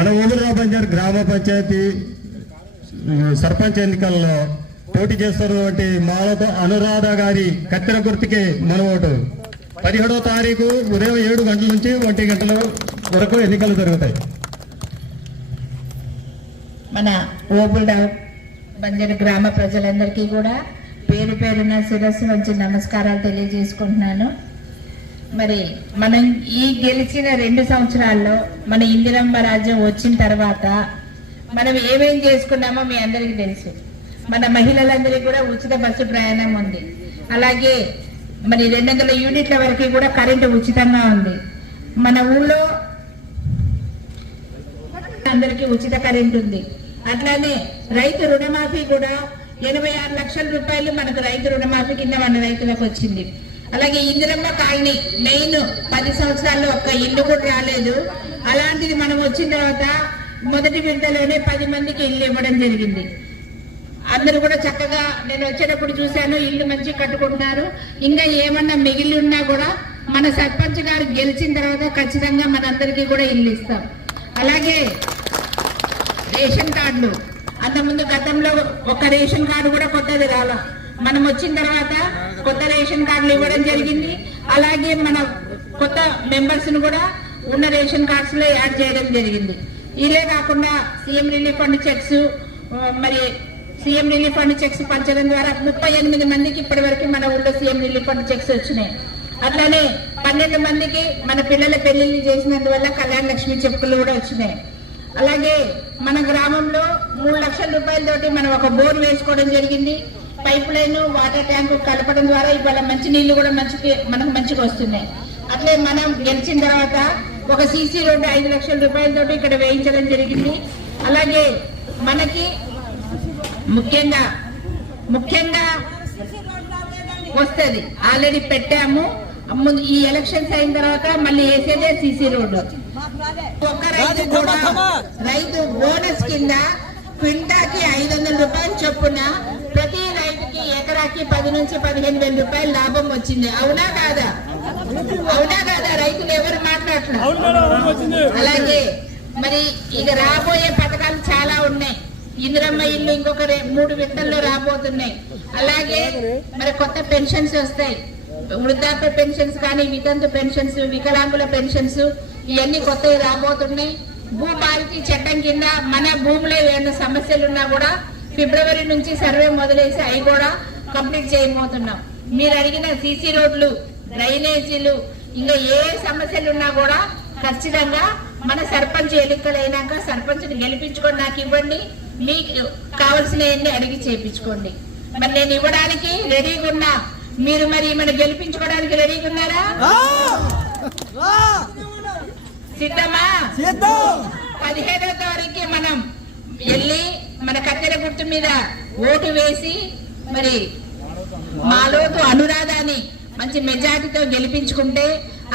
బంజర్ గ్రామ పంచాయతీ సర్పంచ్ ఎన్నికల్లో పోటీ చేస్తున్నటువంటి మాలతో అనురాధ గారి కత్తెర గుర్తుకి మన ఓటు. పదిహేడో తారీఖు ఉదయం ఏడు గంటల నుంచి ఒంటి గంటల వరకు ఎన్నికలు జరుగుతాయి. మన ఓబుల్డ బంజర్ గ్రామ ప్రజలందరికీ కూడా పేరు పేరున శిరస్సు నుంచి నమస్కారాలు తెలియజేసుకుంటున్నాను. మరి మనం ఈ గెలిచిన రెండు సంవత్సరాల్లో మన ఇందిరమ్మ రాజ్యం వచ్చిన తర్వాత మనం ఏమేం చేసుకున్నామో మీ అందరికీ తెలుసు. మన మహిళలందరికీ కూడా ఉచిత బస్సు ప్రయాణం ఉంది. అలాగే మరి రెండు వందల యూనిట్ల వరకు కూడా కరెంటు ఉచితంగా ఉంది. మన ఊళ్ళో అందరికీ ఉచిత కరెంట్ ఉంది. అట్లానే రైతు రుణమాఫీ కూడా ఎనభై ఆరు లక్షల రూపాయలు మనకు రైతు రుణమాఫీ కింద మన రైతులకు వచ్చింది. అలాగే ఇందిరమ్మ కాలనీ మెయిన్ పది సంవత్సరాల్లో ఒక్క ఇల్లు కూడా రాలేదు. అలాంటిది మనం వచ్చిన తర్వాత మొదటి విడతలోనే పది మందికి ఇల్లు ఇవ్వడం జరిగింది. అందరూ కూడా చక్కగా నేను వచ్చేటప్పుడు చూశాను ఇల్లు మంచి కట్టుకుంటున్నారు. ఇంకా ఏమన్నా మిగిలి ఉన్నా కూడా మన సర్పంచ్ గారు గెలిచిన తర్వాత ఖచ్చితంగా మనందరికీ కూడా ఇల్లు ఇస్తాం. అలాగే రేషన్ కార్డులు. అంతకుముందు గతంలో ఒక రేషన్ కార్డు కూడా కొత్తది రాలా. మనం వచ్చిన తర్వాత కొత్త రేషన్ కార్డులు ఇవ్వడం జరిగింది. అలాగే మన కొత్త మెంబర్స్ను కూడా ఉన్న రేషన్ కార్డ్స్లో యాడ్ చేయడం జరిగింది. ఇదే కాకుండా సీఎం రిలీఫ్ ఫండ్ చెక్స్ మరి సీఎం రిలీఫ్ ఫండ్ చెక్స్ పంచడం ద్వారా ముప్పై ఎనిమిది మందికి ఇప్పటి వరకు మన ఊళ్ళో సీఎం రిలీఫ్ ఫండ్ చెక్స్ వచ్చినాయి. అట్లానే పన్నెండు మందికి మన పిల్లల పెళ్ళిళ్ళు చేసినందువల్ల కళ్యాణ లక్ష్మి చెప్పులు కూడా వచ్చినాయి. అలాగే మన గ్రామంలో మూడు లక్షల రూపాయలతోటి మనం ఒక బోర్ వేసుకోవడం జరిగింది. పైప్ లైన్ వాటర్ ట్యాంక్ కలపడం ద్వారా ఇవాళ మంచి నీళ్ళు కూడా మంచి మనకు మంచిగా వస్తున్నాయి. అట్లే మనం గెలిచిన తర్వాత ఒక సీసీ రోడ్డు ఐదు లక్షల రూపాయలతోటి ఇక్కడ వేయించడం జరిగింది. అలాగే మనకి ముఖ్యంగా ముఖ్యంగా వస్తుంది. ఆల్రెడీ పెట్టాము. ముందు ఈ ఎలక్షన్స్ అయిన తర్వాత మళ్ళీ వేసేదే సీసీ రోడ్డు. ఒక రైతు కూడా రైతు బోనస్ కింద క్వింటాకి ఐదు వందల రూపాయలు చొప్పున ప్రతి రైతుకి ఎకరాకి పది నుంచి పదిహేను వేల రూపాయలు లాభం వచ్చింది. అవునా కాదా? అవునా కాదా? రైతులు ఎవరు మాట్లాడుతున్నారు అలాగే మరి ఇక రాబోయే పథకాలు చాలా ఉన్నాయి. ఇందిరమ్మ ఇల్లు ఇంకొక మూడు విడతల్లో రాబోతున్నాయి. అలాగే మరి కొత్త పెన్షన్స్ వస్తాయి. వృద్ధాప్య పెన్షన్స్ కానీ వితంతు పెన్షన్స్ వికలాంగుల పెన్షన్స్ ఇవన్నీ కొత్తవి రాబోతున్నాయి. భూభారతి చట్టం కింద మన భూమిలో ఏమైనా సమస్యలు ఉన్నా కూడా ఫిబ్రవరి నుంచి సర్వే మొదలేసి అవి కూడా కంప్లీట్ చేయబోతున్నాం. మీరు అడిగిన సీసీ రోడ్లు డ్రైనేజీలు ఇంకా ఏ సమస్యలు ఉన్నా కూడా ఖచ్చితంగా మన సర్పంచ్ ఎన్నికలు అయినాక సర్పంచ్ గెలిపించుకొని నాకు ఇవ్వండి. మీకు కావలసినవన్నీ అడిగి చేయించుకోండి మరి నేను ఇవ్వడానికి రెడీగా ఉన్నా. మీరు మరి మన గెలిపించుకోవడానికి రెడీగా ఉన్నారా? సిద్ధమా? పదిహేడో తారీఖు మనం వెళ్ళి మీద ఓటు వేసి మరి మాలోతు అనురాధాని మంచి మెజార్టీతో గెలిపించుకుంటే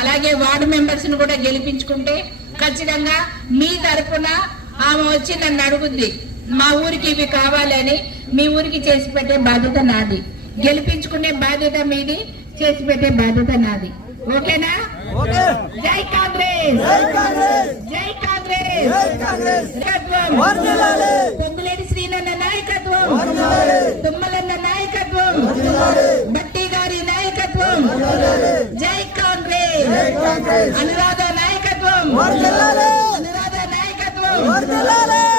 అలాగే వార్డు మెంబర్స్ను కూడా గెలిపించుకుంటే ఖచ్చితంగా మీ తరపున ఆమె వచ్చి నన్ను అడుగుద్ది మా ఊరికి ఇవి కావాలని మీ ఊరికి చేసి పెట్టే బాధ్యత నాది. గెలిపించుకునే బాధ్యత మీది చేసి పెట్టే బాధ్యత నాది. ఓకేనా? జై కాంగ్రెస్! జై కాంగ్రెస్! తుమ్మలన్న నాయకత్వం. బట్టి గారి నాయకత్వం. జై కాంగ్రెస్. అనురాధ నాయకత్వం. అనురాధ నాయకత్వం.